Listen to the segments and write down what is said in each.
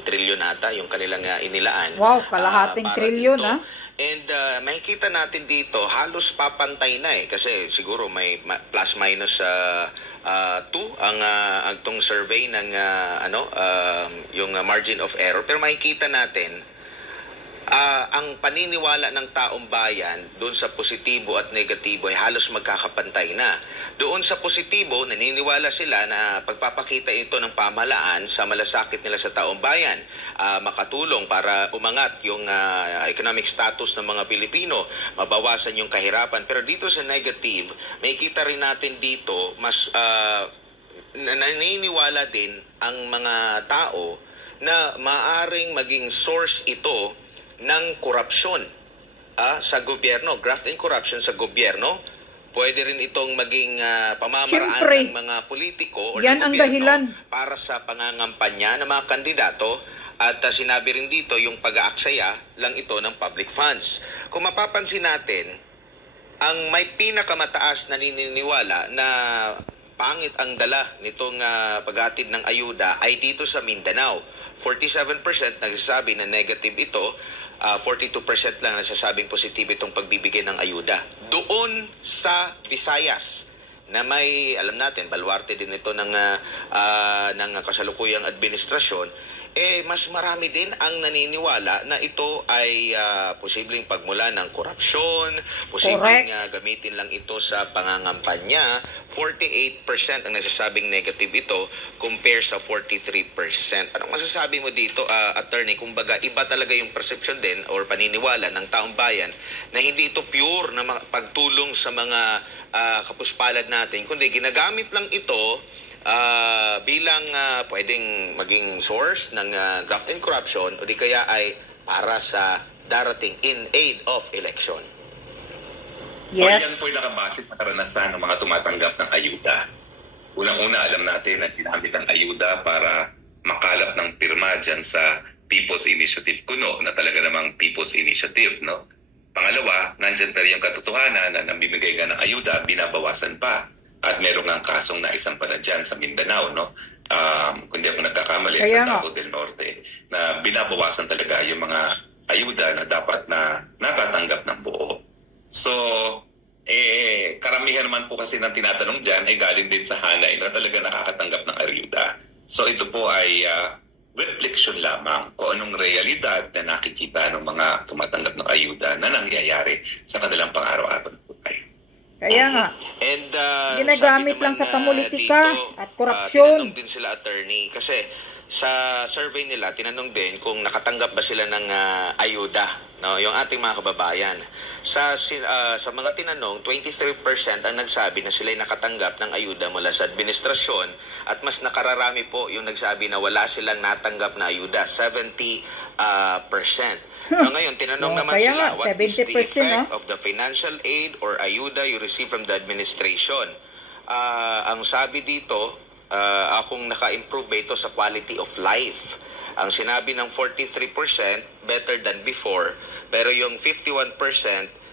trilyon ata yung kanilang inilaan. Wow, kalahating trilyon dito. ah. And makikita natin dito, halos papantay na kasi siguro may plus minus 2 ang tong survey ng yung margin of error. Pero makikita natin ang paniniwala ng taong bayan doon sa positibo at negatibo ay halos magkakapantay na. Doon sa positibo, naniniwala sila na pagpapakita ito ng pamahalaan sa malasakit nila sa taong bayan, makatulong para umangat yung economic status ng mga Pilipino, mabawasan yung kahirapan. Pero dito sa negative, may kita rin natin dito, mas naniniwala din ang mga tao na maaring maging source ito ng korupsyon sa gobyerno, graft and corruption sa gobyerno. Pwede rin itong maging pamamaraan Siyempre, ng mga politiko o yan ng ang gobyerno dahilan para sa pangangampanya ng mga kandidato. At sinabi rin dito yung pag-aaksaya lang ito ng public funds. Kung mapapansin natin, ang may pinakamataas na naniniwala na pangit ang dala nitong paghatid ng ayuda ay dito sa Mindanao. 47% nagsasabi na negative ito, 42% lang nagsasabing positive itong pagbibigay ng ayuda. Doon sa Visayas, na may, alam natin, baluarte din ito ng kasalukuyang administrasyon, mas marami din ang naniniwala na ito ay posibleng pagmula ng korupsyon, posibleng gamitin lang ito sa pangangampanya. 48% ang nasasabing negative ito compare sa 43%. Anong masasabi mo dito, attorney? Kumbaga, iba talaga yung perception din or paniniwala ng taong bayan na hindi ito pure na pagtulong sa mga kapuspalad natin, kundi ginagamit lang ito bilang pwedeng maging source ng graft and corruption o di kaya ay para sa darating in aid of election. Yes. Yan po ay nakabase sa karanasan ng mga tumatanggap ng ayuda. Unang-una, alam natin na ginamit ang ayuda para makalap ng pirma dyan sa People's Initiative Kuno, na talaga namang People's Initiative, no? Pangalawa, nandyan pa rin yung katotohanan na namimigay ka ng ayuda, binabawasan pa. At meron ng kasong naisampa na dyan sa Mindanao, no? Kung di ako nagkakamali, sa Davao del Norte, na binabawasan talaga yung mga ayuda na dapat na natatanggap ng buo. So, karamihan naman po kasi ng tinatanong dyan ay galing din sa hanay na talaga nakakatanggap ng ayuda. So, ito po ay reflection lamang kung anong realidad na nakikita ng mga tumatanggap ng ayuda na nangyayari sa kanilang pang-araw-araw na buhay. Kaya nga, and ginagamit lang sa pamulitika at korupsyon. Tinanong din sila, attorney, kasi sa survey nila, tinanong din kung nakatanggap ba sila ng ayuda, no? Yung ating mga kababayan. Sa mga tinanong, 23% ang nagsabi na sila'y nakatanggap ng ayuda mula sa administrasyon at mas nakararami po yung nagsabi na wala silang natanggap na ayuda, 70%. Ngayon, tinanong naman sila, what is the effect of the financial aid or ayuda you receive from the administration? Ang sabi dito, kung naka-improve ba ito sa quality of life. Ang sinabi ng 43%, better than before, pero yung 51%,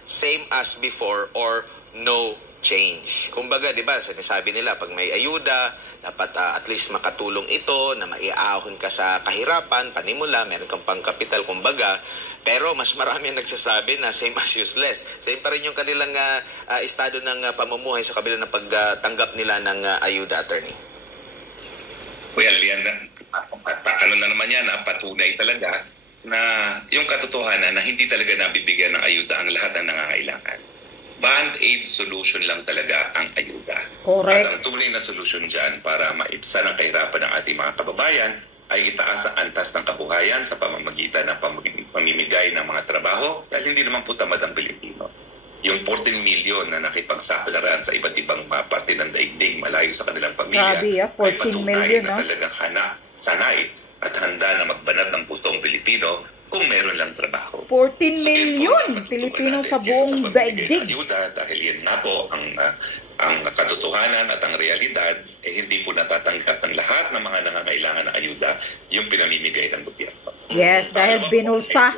same as before or no change. Kumbaga, di ba, sinasabi nila, pag may ayuda, dapat at least makatulong ito, na maiahon ka sa kahirapan, panimula, meron kang pangkapital, kumbaga. Pero mas marami ang nagsasabi na same as useless. Same pa rin yung kanilang estado ng pamumuhay sa kabila ng pagtanggap nila ng ayuda, attorney. Well, yan ano na naman yan, patunay talaga na yung katotohanan na hindi talaga nabibigyan ng ayuda ang lahat ng nangangailangan. Band-aid solution lang talaga ang ayuda. Correct. At ang tunay na solusyon dyan para maibsan ang kahirapan ng ating mga kababayan ay itaas ang antas ng kabuhayan sa pamamagitan ng pamimigay ng mga trabaho dahil hindi naman po tamad ang Pilipino. Yung 14 million na nakipagsapalaran sa iba't ibang parte ng daigdig malayo sa kanilang pamilya ay patunay na talagang sanay at handa na magbanat ng putong Pilipino kung meron lang trabaho. 14 million Pilipino sa buong daigdig. Dahil yan nga po ang katotohanan at ang realidad hindi po natatanggap ng lahat ng mga nangangailangan ng ayuda yung pinamimigay ng gobyerno. Yes, dahil binulsa